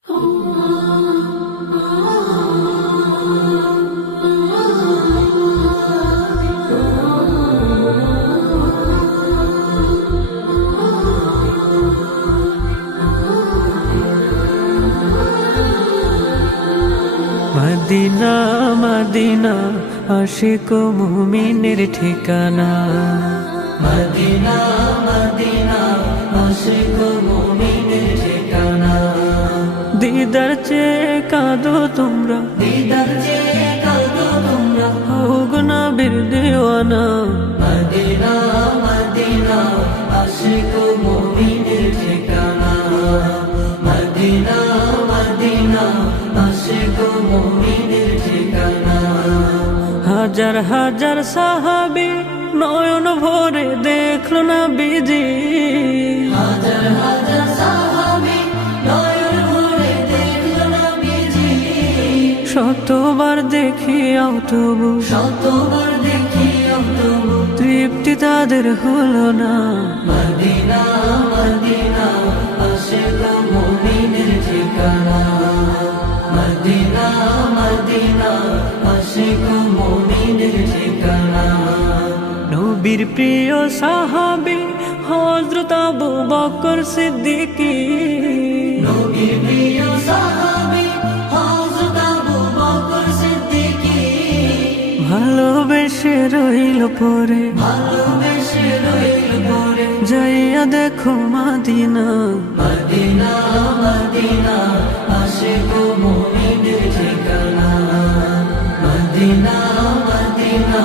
Medina Medina Ashiq মুমিনের ঠিকানা। Medina Medina Ashiq মুমিনের ঠিকানা। দিদার চেয়ে কাঁদো তোমরা, দিদার চেয়ে কাঁদো তোমরা, হোক নবীর দেওয়ানা। মদিনা মদিনা আশিক মুমিনের ঠিকানা। মদিনা মদিনা আশিক মুমিনের ঠিকানা। হাজার হাজার সাহাবী নয়ন ভরে দেখলো নবীজি। হাজার হাজার সাহাবী নয়ন ভরে দেখলো নবীজি। শতবার দেখিয়াও তবু, শতবার দেখিয়াও তবু তৃপ্তি তাদের হলো না। মদিনা মদিনা আশিক মুমিনের ঠিকানা। মদিনা মদিনা আশিক মুমিনের ঠিকানা। নবীর প্রিয় সাহাবী হযরত আবু বকর সিদ্দিকী। নবীর প্রিয় সাহাবী হযরত আবু বকর সিদ্দিকী। ভালোবেসে রইল পরে, ভালোবেসে রইল পরে, যাইয়া দেখো মদিনা। মদিনা মদিনা আশিক মুমিনের ঠিকানা। মদিনা মদিনা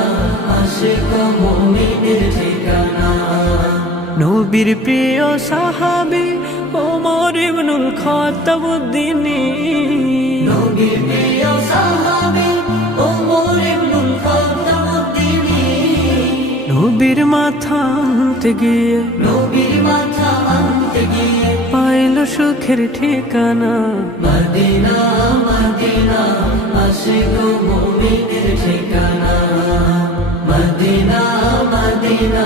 আশিক মুমিনের ঠিকানা। নবীর প্রিয় সাহাবী ওমর ইবনুল খাত্তাব উদ্দিনী। নবীর প্রিয় সাহাবী ওমর ইবনুল খাত্তাব উদ্দিনী। নবীর মাথা আনতে গিয়ে, নবীর মাথা আনতে গিয়ে পাইল সুখের ঠিকানা। মদিনা মদিনা আশিক মুমিনের ঠিকানা। মদিনা মদিনা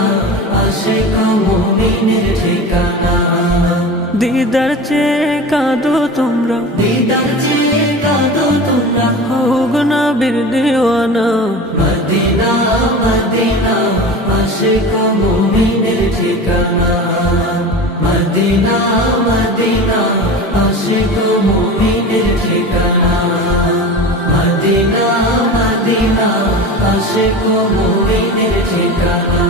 আশিক মুমিনের ঠিকানা। দিদার চেয়ে কাঁদো তোমরা, দিদার চেয়ে কাঁদো তোমরা, হোক নবীর দেওয়ানা। মদিনা মদিনা আশিক মুমিনের ঠিকানা। মদিনা মদিনা আশিক মুমিনের ঠিকানা। মদিনা মদিনা আশিক মুমিনের ঠিকানা।